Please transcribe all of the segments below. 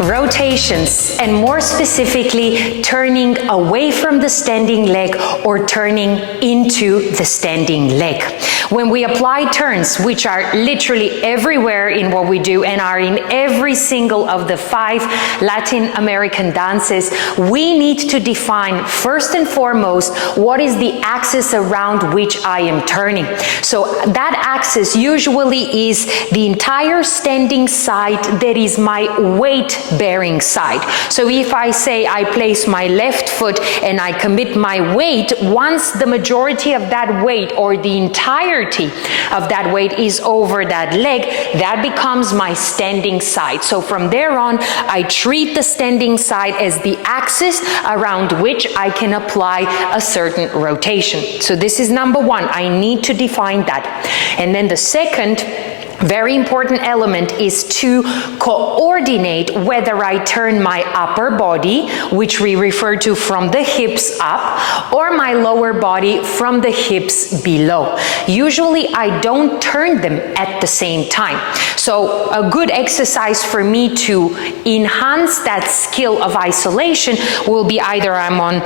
rotations, and more specifically, turning away from the standing leg or turning into the standing leg. When we apply turns, which are literally everywhere in what we do and are in every single of the 5 Latin American dances, we need to define first and foremost what is the axis around which I am turning. So that axis usually is the entire standing side that is my weight-bearing side. So if I say I place my left foot and I commit my weight, once the majority of that weight or the entirety of that weight is over that leg, that becomes my standing side. So from there on, I treat the standing side as the axis around which I can apply a certain rotation. So this is number one. I need to define that. And then the second very important element is to coordinate whether I turn my upper body, which we refer to from the hips up, or my lower body from the hips below. Usually I don't turn them at the same time. So a good exercise for me to enhance that skill of isolation will be either I'm on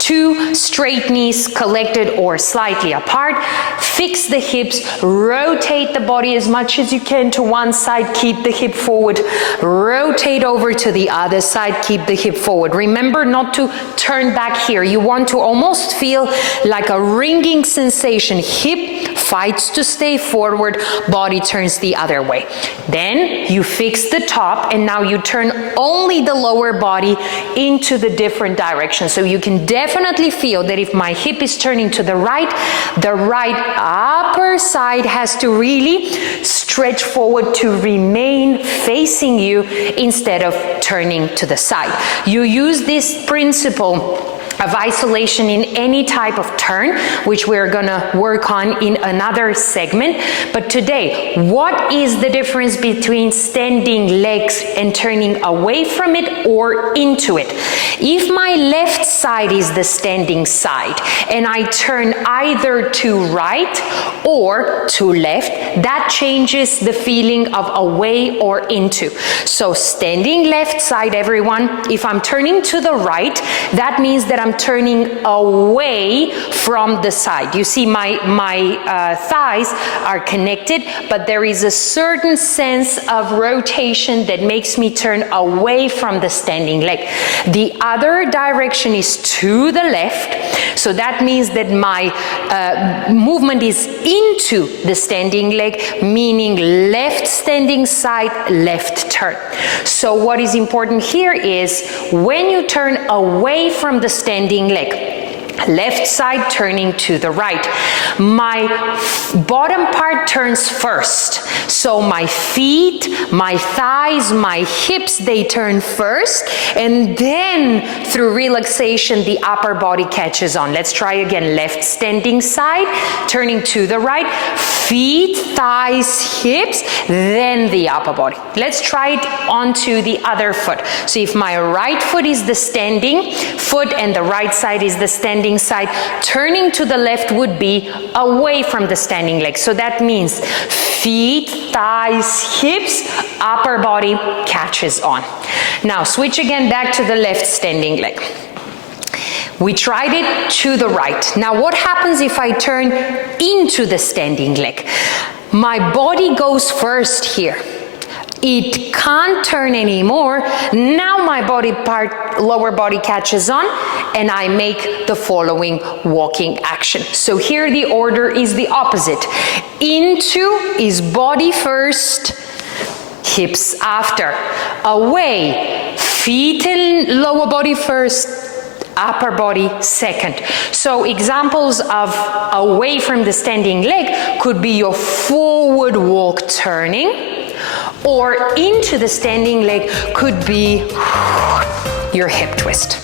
2 straight knees collected or slightly apart, fix the hips, rotate the body as much as you can to one side, keep the hip forward, rotate over to the other side, keep the hip forward. Remember not to turn back here. You want to almost feel like a ringing sensation. Hip fights to stay forward, body turns the other way. Then you fix the top and now you turn only the lower body into the different directions. So you can definitely feel that if my hip is turning to the right upper side has to really stretch forward to remain facing you instead of turning to the side. You use this principle of isolation in any type of turn, which we're gonna work on in another segment. But today, what is the difference between standing legs and turning away from it or into it? If my left side is the standing side and I turn either to right or to left, that changes the feeling of away or into. So standing left side, everyone, if I'm turning to the right, that means that I'm turning away from the side. You see my thighs are connected, but there is a certain sense of rotation that makes me turn away from the standing leg. The other direction is to the left, so that means that my movement is into the standing leg, meaning left standing side, left turn. So what is important here is when you turn away from the standing leg, left side turning to the right, my bottom part turns first. So my feet, my thighs, my hips, they turn first, and then through relaxation the upper body catches on. Let's try again. Left standing side turning to the right, feet, thighs, hips, then the upper body. Let's try it onto the other foot. So if my right foot is the standing foot and the right side is the standing side, turning to the left would be away from the standing leg. So that means feet, thighs, hips, upper body catches on. Now switch again back to the left standing leg. We tried it to the right. Now what happens if I turn into the standing leg? My body goes first here. It can't turn anymore. Now my body part, lower body catches on, and I make the following walking action. So here the order is the opposite. Into is body first, hips after. Away, feet and lower body first, upper body second. So examples of away from the standing leg could be your forward walk turning, or into the standing leg could be your hip twist.